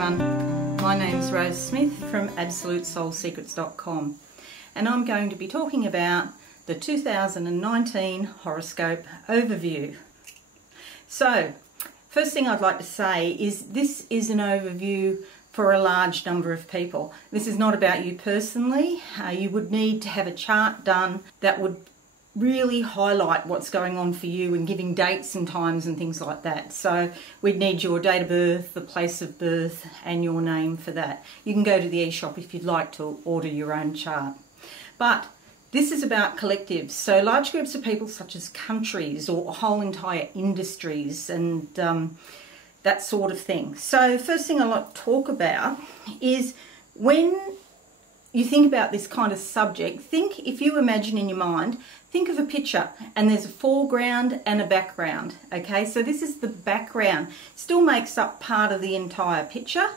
everyone, my name's Rose Smith from AbsoluteSoulSecrets.com, and I'm going to be talking about the 2019 horoscope overview. So, first thing I'd like to say is this is an overview for a large number of people. This is not about you personally. You would need to have a chart done that would really highlight what's going on for you and giving dates and times and things like that. So we'd need your date of birth, the place of birth and your name for that. You can go to the e-shop if you'd like to order your own chart. But this is about collectives, so large groups of people such as countries or whole entire industries and that sort of thing. So first thing I'd like to talk about is when you think about this kind of subject, if you imagine in your mind, think of a picture and there's a foreground and a background, okay? So this is the background. Still makes up part of the entire picture,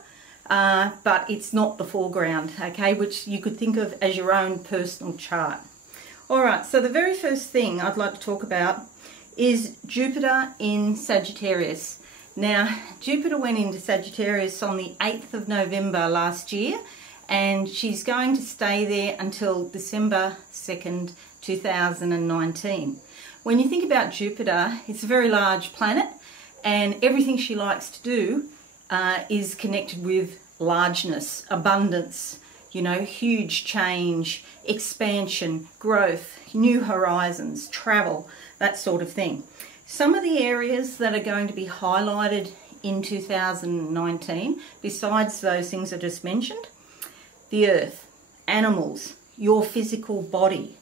but it's not the foreground, okay? Which you could think of as your own personal chart. All right, so the very first thing I'd like to talk about is Jupiter in Sagittarius. Now, Jupiter went into Sagittarius on the 8th of November last year, and she's going to stay there until December 2nd, 2019. When you think about Jupiter, it's a very large planet, and everything she likes to do is connected with largeness, abundance, you know, huge change, expansion, growth, new horizons, travel, that sort of thing. Some of the areas that are going to be highlighted in 2019, besides those things I just mentioned, the earth, animals, your physical body,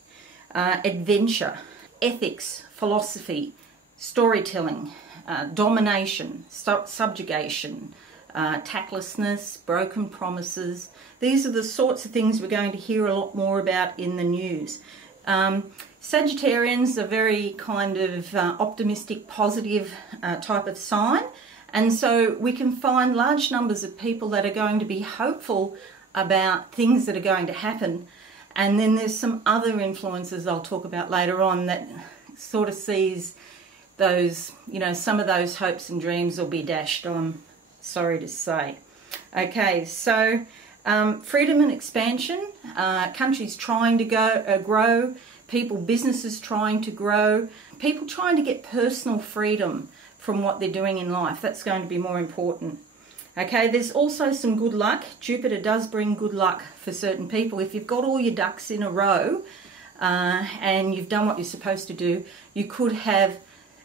adventure, ethics, philosophy, storytelling, domination, subjugation, tactlessness, broken promises. These are the sorts of things we're going to hear a lot more about in the news. Sagittarians are very kind of optimistic, positive type of sign, and so we can find large numbers of people that are going to be hopeful about things that are going to happen. And then there's some other influences I'll talk about later on that sort of sees those, you know, some of those hopes and dreams will be dashed on, sorry to say. Okay, so freedom and expansion, countries trying to grow, people, businesses trying to grow, people trying to get personal freedom from what they're doing in life. That's going to be more important. Okay, there's also some good luck. Jupiter does bring good luck for certain people. If you've got all your ducks in a row and you've done what you're supposed to do, you could have,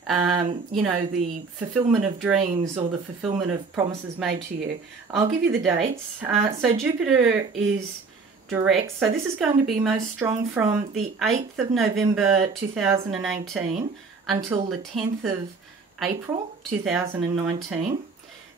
you know, the fulfillment of dreams or the fulfillment of promises made to you. I'll give you the dates. So Jupiter is direct. So this is going to be most strong from the 8th of November 2018 until the 10th of April 2019.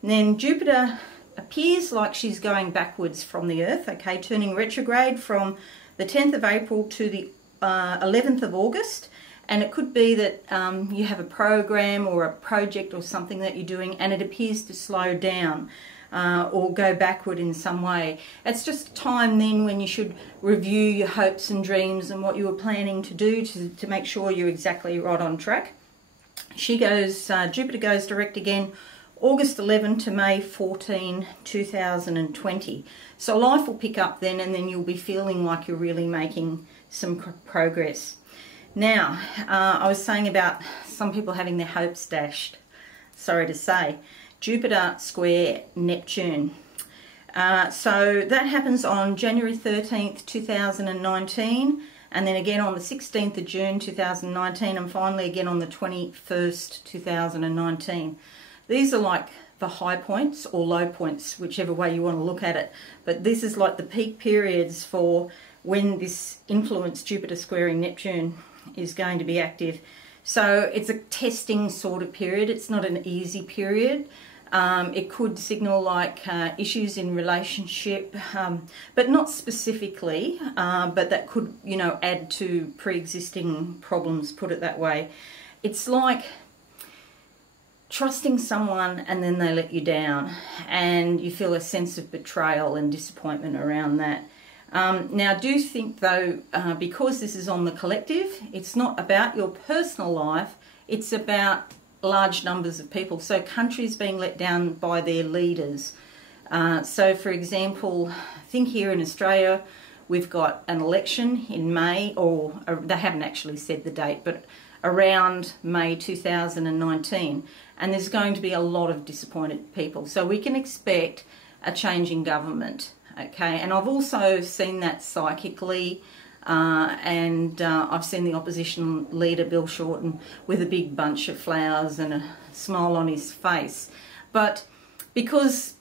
And then Jupiter appears like she's going backwards from the Earth, okay, turning retrograde from the 10th of April to the 11th of August. And it could be that you have a program or a project or something that you're doing and it appears to slow down or go backward in some way. It's just a time then when you should review your hopes and dreams and what you were planning to do to make sure you're exactly right on track. Jupiter goes direct again August 11 to May 14, 2020. So life will pick up then, and then you'll be feeling like you're really making some progress. Now, I was saying about some people having their hopes dashed. Sorry to say. Jupiter square Neptune. So that happens on January 13th, 2019, and then again on the 16th of June, 2019, and finally again on the 21st, 2019. These are like the high points or low points, whichever way you want to look at it. But this is like the peak periods for when this influence, Jupiter squaring Neptune, is going to be active. So it's a testing sort of period. It's not an easy period. It could signal like issues in relationship, but not specifically, but that could, you know, add to pre-existing problems, put it that way. It's like trusting someone and then they let you down and you feel a sense of betrayal and disappointment around that. Now do think though, because this is on the collective, it's not about your personal life, it's about large numbers of people. So countries being let down by their leaders, So for example, I think here in Australia we've got an election in May, or they haven't actually said the date, but around May 2019, and there's going to be a lot of disappointed people. So we can expect a change in government, okay? And I've also seen that psychically, and I've seen the opposition leader, Bill Shorten, with a big bunch of flowers and a smile on his face. But because,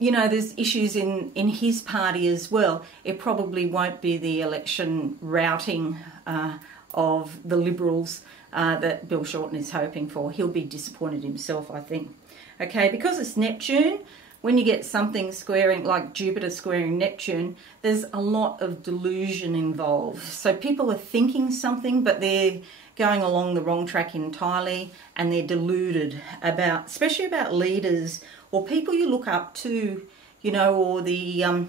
you know, there's issues in his party as well, it probably won't be the election routing of the Liberals that Bill Shorten is hoping for. He'll be disappointed himself, I think. Okay, because it's Neptune, when you get something squaring, like Jupiter squaring Neptune, there's a lot of delusion involved. So people are thinking something, but they're going along the wrong track entirely, and they're deluded about, especially about leaders or people you look up to, you know, or the,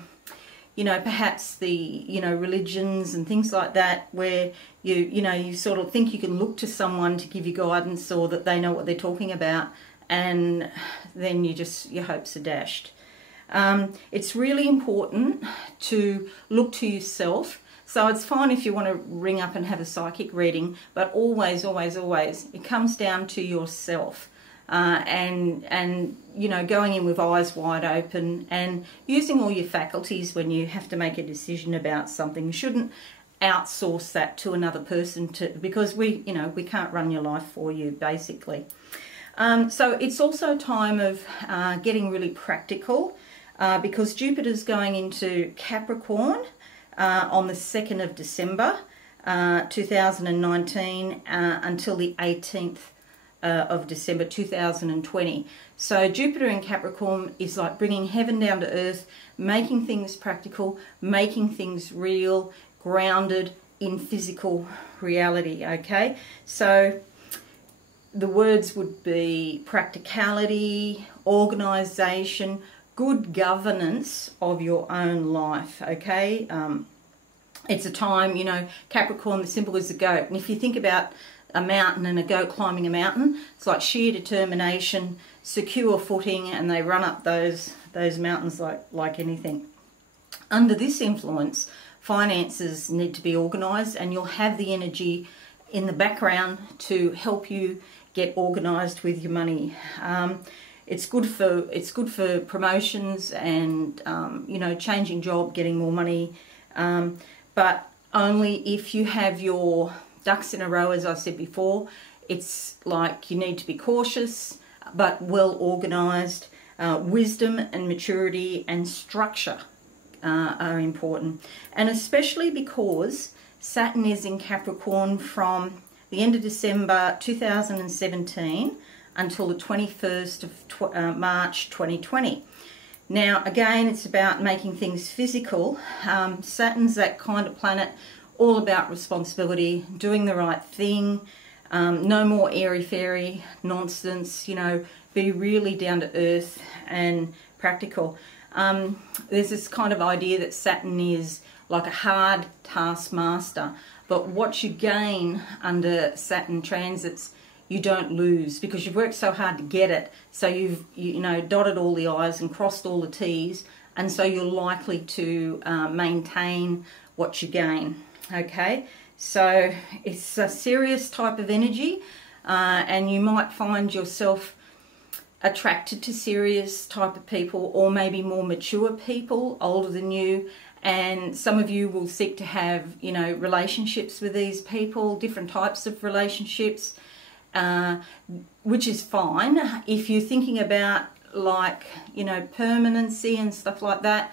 you know, perhaps the, you know, religions and things like that, where you know, you sort of think you can look to someone to give you guidance, or that they know what they're talking about, and then your hopes are dashed. It's really important to look to yourself. So it's fine if you want to ring up and have a psychic reading, but always, always, always, it comes down to yourself. And you know, going in with eyes wide open and using all your faculties when you have to make a decision about something. You shouldn't outsource that to another person, because we can't run your life for you, basically. So it's also a time of getting really practical, because Jupiter's going into Capricorn on the 2nd of December 2019 until the 18th of December 2020. So Jupiter in Capricorn is like bringing heaven down to earth, making things practical, making things real, grounded in physical reality, okay? So the words would be practicality, organisation, good governance of your own life, okay? It's a time, you know, Capricorn, the symbol is the goat. And if you think about a mountain and a goat climbing a mountain, it's like sheer determination, secure footing, and they run up those mountains like anything. Under this influence, finances need to be organised, and you'll have the energy in the background to help you get organised with your money. It's good for promotions and you know, changing job, getting more money, but only if you have your ducks in a row, as I said before. It's like you need to be cautious but well organised. Wisdom and maturity and structure are important, and especially because Saturn is in Capricorn from the end of December 2017 until the 21st of March 2020. Now again, it's about making things physical. Saturn's that kind of planet, all about responsibility, doing the right thing, no more airy-fairy nonsense, you know, be really down to earth and practical. There's this kind of idea that Saturn is like a hard taskmaster, but what you gain under Saturn transits, you don't lose, because you've worked so hard to get it. So you've dotted all the I's and crossed all the T's, and so you're likely to maintain what you gain. Okay, so it's a serious type of energy, and you might find yourself attracted to serious type of people, or maybe more mature people, older than you, and some of you will seek to have, you know, relationships with these people, different types of relationships, which is fine. If you're thinking about, like, you know, permanency and stuff like that,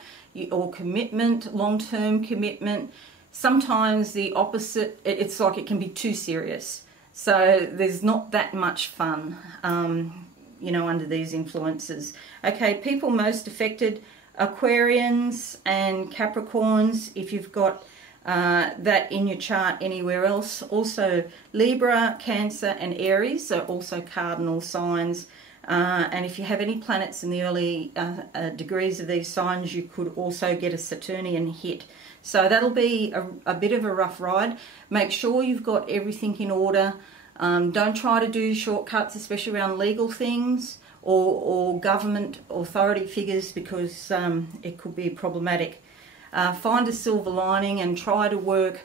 or commitment, long-term commitment, sometimes the opposite, it's like it can be too serious. So there's not that much fun, you know, under these influences. Okay, people most affected: Aquarians and Capricorns, if you've got that in your chart anywhere else. Also Libra, Cancer and Aries are also cardinal signs. And if you have any planets in the early degrees of these signs, you could also get a Saturnian hit. So that'll be a bit of a rough ride. Make sure you've got everything in order. Don't try to do shortcuts, especially around legal things or government authority figures, because it could be problematic. Find a silver lining and try to work,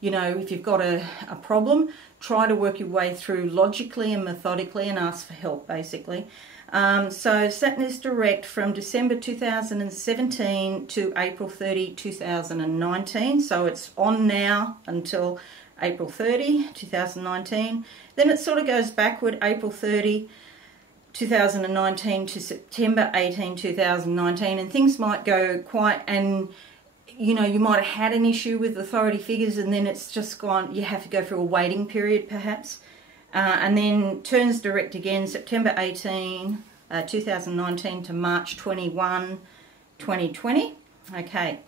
you know, if you've got a problem, try to work your way through logically and methodically and ask for help, basically. So Saturn is direct from December 2017 to April 30, 2019. So it's on now until April 30, 2019. Then it sort of goes backward, April 30, 2019 to September 18, 2019. And things might go quite, and you know, you might have had an issue with authority figures and then it's just gone, you have to go through a waiting period perhaps. And then turns direct again, September 18, 2019 to March 21, 2020. Okay,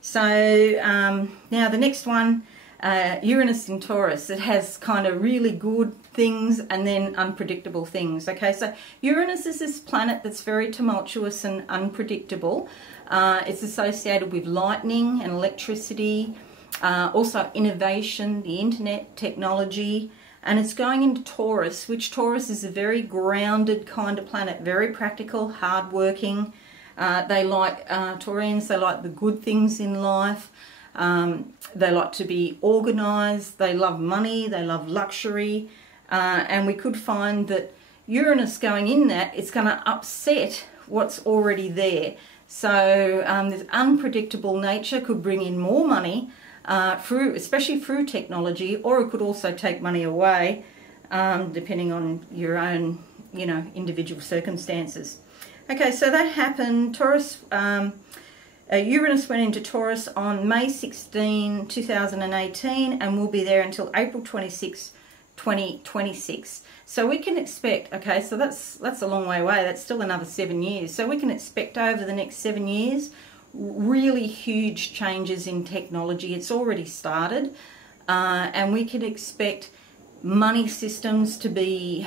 so now the next one, Uranus in Taurus. It has kind of really good things and then unpredictable things. Okay, so Uranus is this planet that's very tumultuous and unpredictable. It's associated with lightning and electricity, also innovation, the internet, technology, and it's going into Taurus, which Taurus is a very grounded kind of planet, very practical, hardworking. They like, Taurians, they like the good things in life. They like to be organised, they love money, they love luxury, and we could find that Uranus going in that, it's going to upset what's already there. So this unpredictable nature could bring in more money, especially through technology, or it could also take money away, depending on your own, you know, individual circumstances. Okay, so that happened. Taurus, Uranus went into Taurus on May 16, 2018, and will be there until April 26, 2026. So we can expect, okay, so that's a long way away. That's still another 7 years. So we can expect over the next 7 years really huge changes in technology. It's already started, and we can expect money systems to be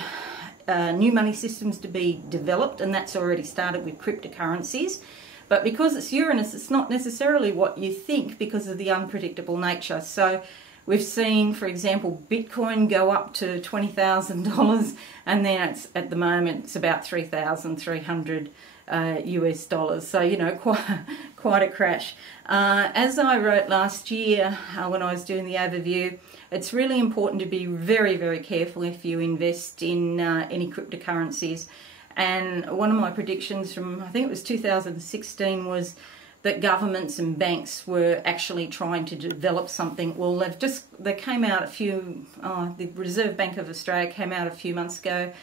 new money systems to be developed, and that's already started with cryptocurrencies. But because it's Uranus, it's not necessarily what you think because of the unpredictable nature. So we've seen, for example, Bitcoin go up to $20,000, and then it's, at the moment it's about 3,300 US dollars. So, you know, quite a crash. As I wrote last year when I was doing the overview, it's really important to be very, very careful if you invest in any cryptocurrencies. And one of my predictions from, I think it was 2016, was that governments and banks were actually trying to develop something. Well, they came out the Reserve Bank of Australia came out a few months ago,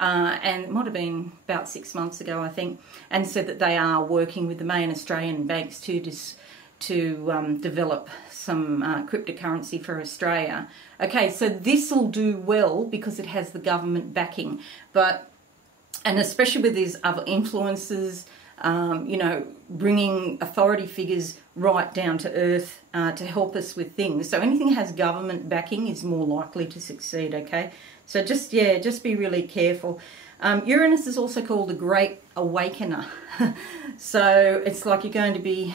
and it might have been about 6 months ago, I think, and said that they are working with the main Australian banks to develop some cryptocurrency for Australia. Okay, so this will do well because it has the government backing, and especially with these other influences, you know, bringing authority figures right down to earth to help us with things. So anything that has government backing is more likely to succeed, okay? So just be really careful. Uranus is also called the Great Awakener. So it's like you're going to be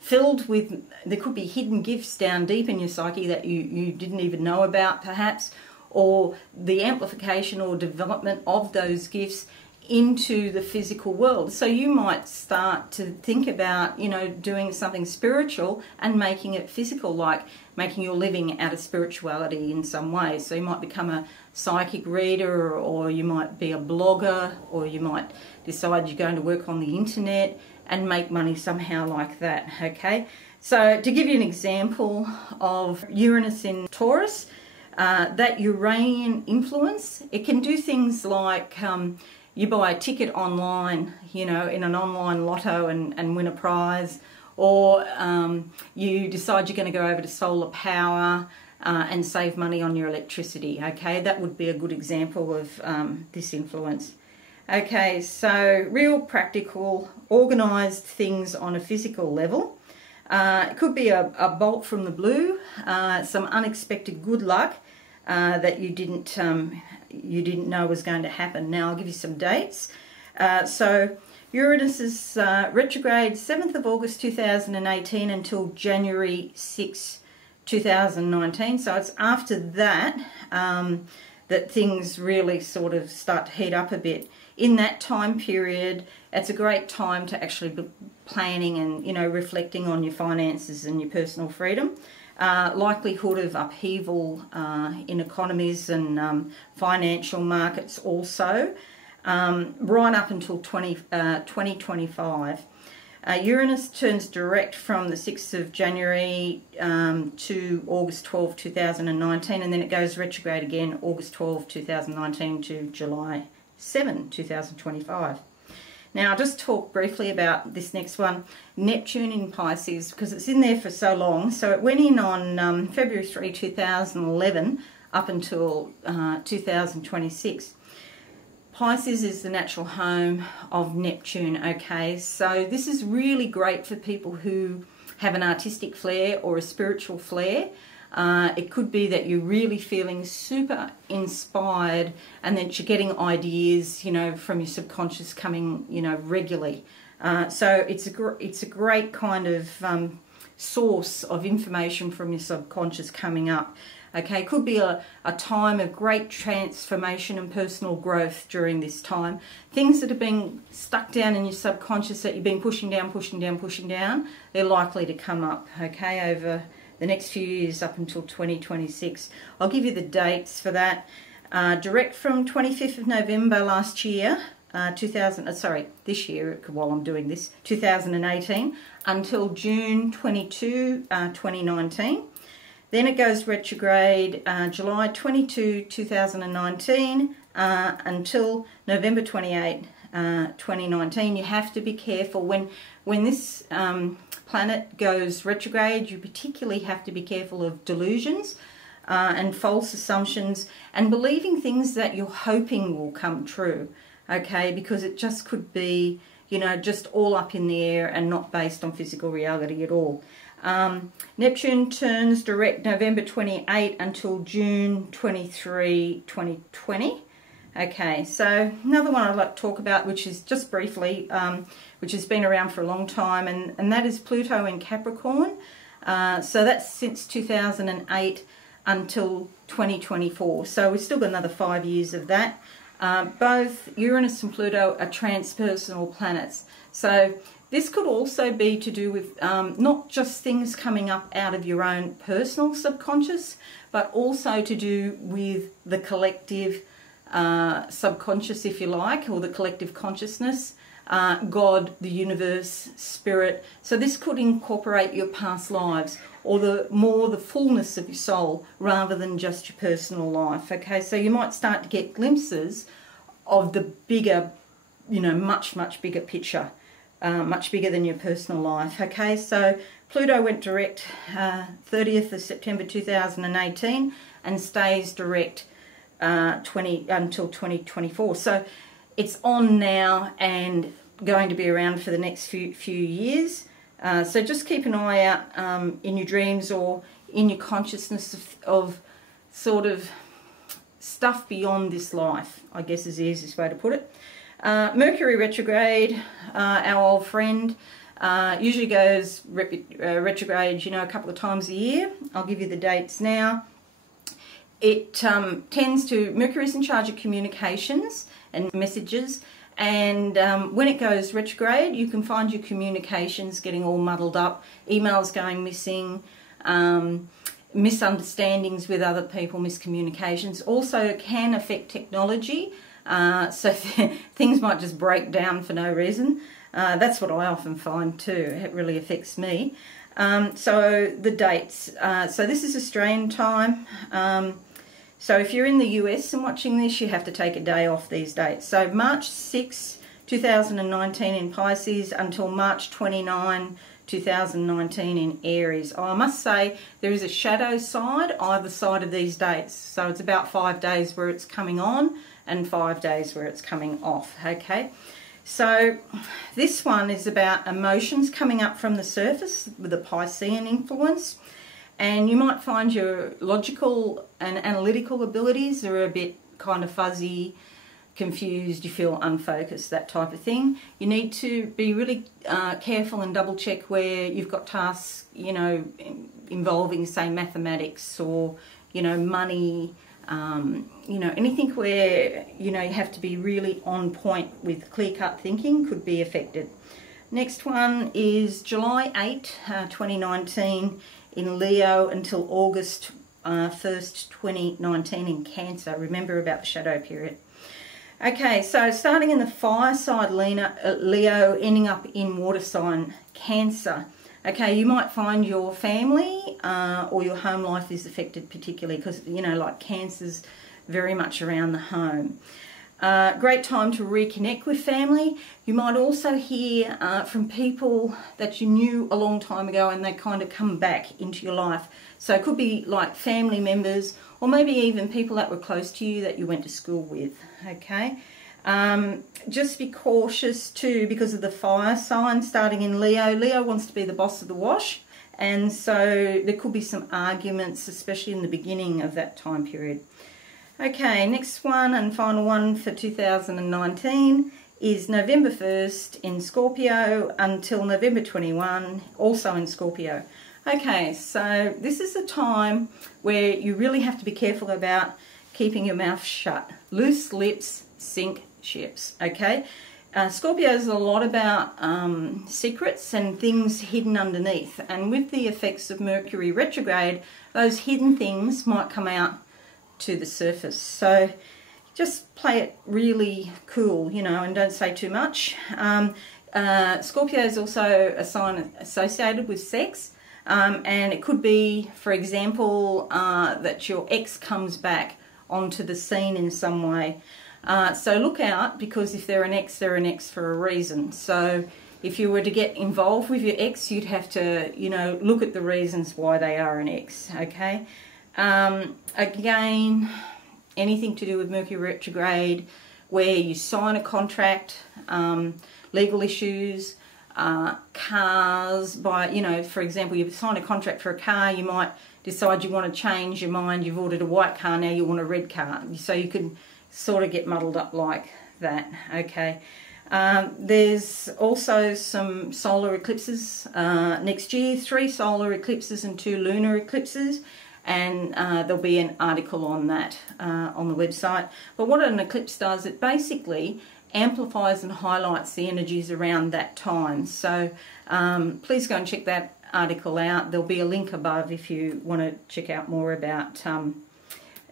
filled with, there could be hidden gifts down deep in your psyche that you didn't even know about perhaps, or the amplification or development of those gifts into the physical world. So you might start to think about, you know, doing something spiritual and making it physical, like making your living out of spirituality in some way. So you might become a psychic reader, or you might be a blogger, or you might decide you're going to work on the internet and make money somehow like that, okay? So to give you an example of Uranus in Taurus, that Uranian influence, it can do things like you buy a ticket online, you know, in an online lotto and win a prize, or you decide you're going to go over to solar power and save money on your electricity, okay? That would be a good example of this influence. Okay, so real practical, organised things on a physical level. It could be a bolt from the blue, some unexpected good luck that you didn't know was going to happen. Now I'll give you some dates. So Uranus is retrograde 7th of August 2018 until January 6, 2019. So it's after that that things really sort of start to heat up a bit. In that time period, it's a great time to actually be planning and, you know, reflecting on your finances and your personal freedom. Likelihood of upheaval in economies and financial markets also, right up until 2025. Uranus turns direct from the 6th of January to August 12, 2019, and then it goes retrograde again August 12, 2019 to July 7, 2025. Now, I'll just talk briefly about this next one, Neptune in Pisces, because it's in there for so long. So it went in on February 3, 2011 up until 2026. Pisces is the natural home of Neptune, okay? So this is really great for people who have an artistic flair or a spiritual flair. It could be that you're really feeling super inspired and that you're getting ideas, you know, from your subconscious coming, you know, regularly. So it's a great kind of source of information from your subconscious coming up. Okay, could be a time of great transformation and personal growth during this time. Things that have been stuck down in your subconscious that you've been pushing down, they're likely to come up, okay, over the next few years up until 2026. I'll give you the dates for that. Direct from 25th of November last year, this year, while I'm doing this, 2018, until June 22, 2019. Then it goes retrograde July 22, 2019 until November 28, 2019. You have to be careful when this planet goes retrograde. You particularly have to be careful of delusions and false assumptions and believing things that you're hoping will come true, okay, because it just could be, you know, just all up in the air and not based on physical reality at all. Neptune turns direct November 28 until June 23, 2020. Okay, so another one I'd like to talk about, which is just briefly, which has been around for a long time, and that is Pluto in Capricorn. So that's since 2008 until 2024. So we've still got another 5 years of that. Both Uranus and Pluto are transpersonal planets. So this could also be to do with not just things coming up out of your own personal subconscious, but also to do with the collective subconscious, if you like, or the collective consciousness, God, the universe, spirit. So this could incorporate your past lives or the fullness of your soul rather than just your personal life. Okay, so you might start to get glimpses of the bigger, you know, much bigger picture. Much bigger than your personal life. Okay, so Pluto went direct 30th of September 2018 and stays direct until 2024. So it's on now and going to be around for the next few years. So just keep an eye out in your dreams or in your consciousness of sort of stuff beyond this life, I guess is the easiest way to put it. Mercury retrograde, our old friend, usually goes retrograde, you know, a couple of times a year. I'll give you the dates now. It tends to, Mercury's in charge of communications and messages, and when it goes retrograde, you can find your communications getting all muddled up, emails going missing, misunderstandings with other people, miscommunications. Also, it can affect technology. So things might just break down for no reason. That's what I often find too. It really affects me. So the dates. So this is Australian time. So if you're in the US and watching this, you have to take a day off these dates. So March 6, 2019 in Pisces until March 29, 2019 in Aries. Oh, I must say there is a shadow side either side of these dates. So it's about 5 days where it's coming on and 5 days where it's coming off, okay? So this one is about emotions coming up from the surface with a Piscean influence, and you might find your logical and analytical abilities are a bit kind of fuzzy, confused, you feel unfocused, that type of thing. You need to be really careful and double check where you've got tasks, you know, involving, say, mathematics or, you know, money, You know, anything where, you know, you have to be really on point with clear-cut thinking could be affected. Next one is July 8, 2019 in Leo until August 1st, 2019 in Cancer. Remember about the shadow period. Okay, so starting in the fire side, Leo, ending up in water sign, Cancer. Okay, you might find your family or your home life is affected particularly because, you know, like Cancer's very much around the home. Great time to reconnect with family. You might also hear from people that you knew a long time ago and they kind of come back into your life. So it could be like family members or maybe even people that were close to you that you went to school with, okay? Just be cautious too because of the fire sign starting in Leo. Leo wants to be the boss of the wash, and so there could be some arguments, especially in the beginning of that time period. Okay, next one and final one for 2019 is November 1st in Scorpio until November 21, also in Scorpio. Okay, so this is a time where you really have to be careful about keeping your mouth shut. Loose lips sink ships, okay? Scorpio is a lot about secrets and things hidden underneath. And with the effects of Mercury retrograde, those hidden things might come out to the surface. So just play it really cool, you know, and don't say too much. Scorpio is also a sign associated with sex. And it could be, for example, that your ex comes back onto the scene in some way. So look out, because if they're an ex for a reason. So if you were to get involved with your ex, you'd have to, you know, look at the reasons why they are an ex, okay? Again, anything to do with Mercury retrograde, where you sign a contract, legal issues, cars, you know, for example, you sign a contract for a car, you might decide you want to change your mind, you've ordered a white car, now you want a red car. So you could sort of get muddled up like that, okay? There's also some solar eclipses next year, 3 solar eclipses and 2 lunar eclipses, and there'll be an article on that on the website. But what an eclipse does, it basically amplifies and highlights the energies around that time. So please go and check that article out. There'll be a link above if you want to check out more about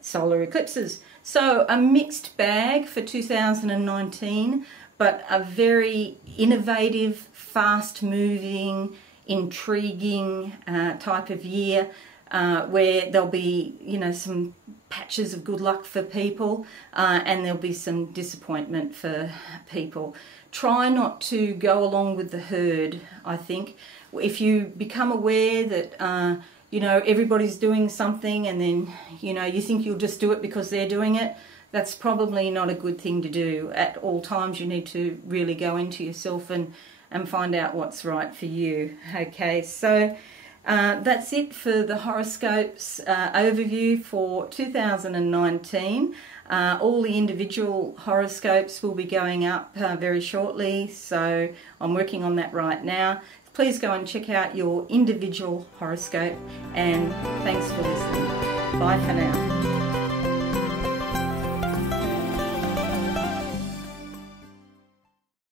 solar eclipses. So a mixed bag for 2019, but a very innovative, fast-moving, intriguing type of year where there'll be, you know, some patches of good luck for people and there'll be some disappointment for people. Try not to go along with the herd, I think. If you become aware that you know, everybody's doing something and then, you know, you think you'll just do it because they're doing it, that's probably not a good thing to do. At all times you need to really go into yourself and find out what's right for you. Okay, so that's it for the horoscopes overview for 2019. All the individual horoscopes will be going up very shortly, so I'm working on that right now. Please go and check out your individual horoscope, and thanks for listening. Bye for now.